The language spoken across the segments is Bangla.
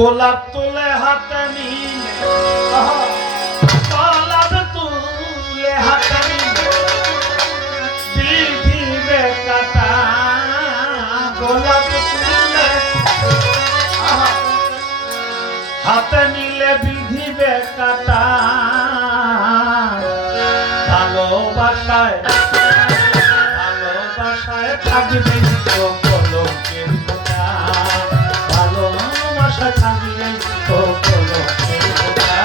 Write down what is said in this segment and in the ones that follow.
গোলাপ তুলে হাতে নিলে গোলাপ তুলে হাতে নিলে বিধিবে কাটা গোলাপ তুলে হাতে নিলে বিধিবে কাটা ভালোবাসায় ভালোবাসায় থাকবি তো কলঙ্কের ফোঁটা ভালোবাসা থাকলে তো কলঙ্কের ফোঁটা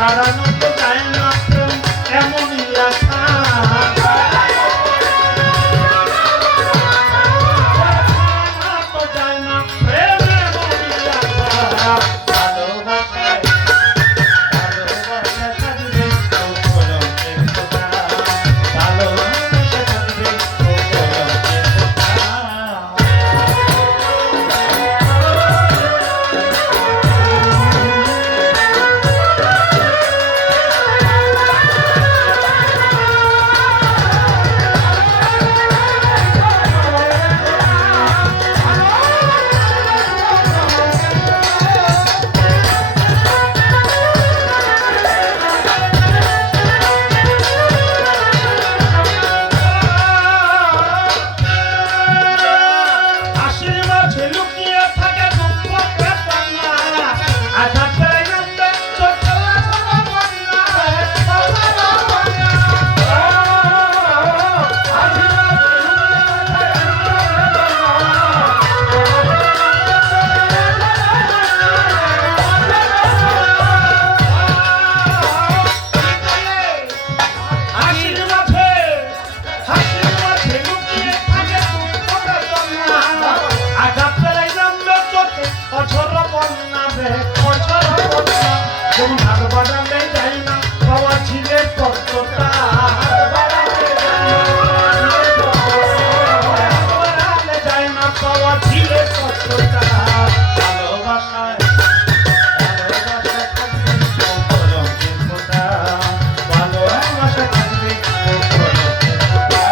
হারানো তো যায় না প্রেম এমনই আশা তো যায় না প্রেম এমনই আশা ভালোবাসায় ভালোবাসা থাকবে তো কলঙ্কের ফোঁটা ভালোবাসা থাকবে তো কলঙ্কের ফোঁটা যেমন হাত বাড়ালে যায় না বাবা ঝিলের তত্ত্বটা বাড়ালে যায় না বাবা ঝিলের তত্ত্বটা ভালোবাসায় ভালোবাসা থাকবে তো কলঙ্কের ফোঁটা ভালোবাসা থাকবে তো কলঙ্কের ফোঁটা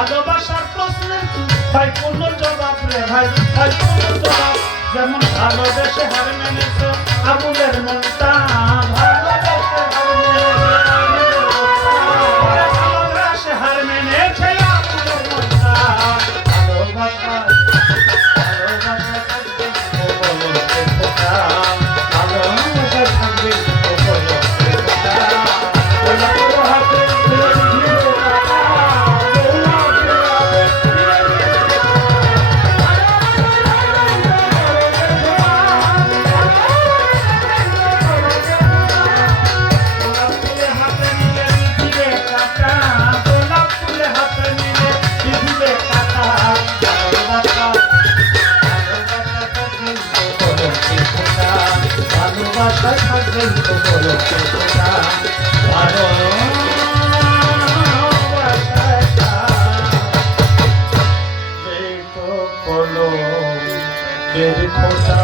ভালোবাসার প্রশ্নের ভাই কোন জবাব রে ভাই ভাই কোন জবাব যেমন ভালোবেসে হার মেনেছ আবুলের মনটা ভালোবেসে হার মেনেছে আবুলের মনটা ভালোবাসা ভালোবাসা থাকবে ও কলঙ্কের ফোঁটা ভালোবাসা থাকবে ও কলঙ্কের ফোঁটা ভালোবাসায় থাকবেন তো বলো কোথা ভালোবাসায় থাকবে তো বলো বের খোদা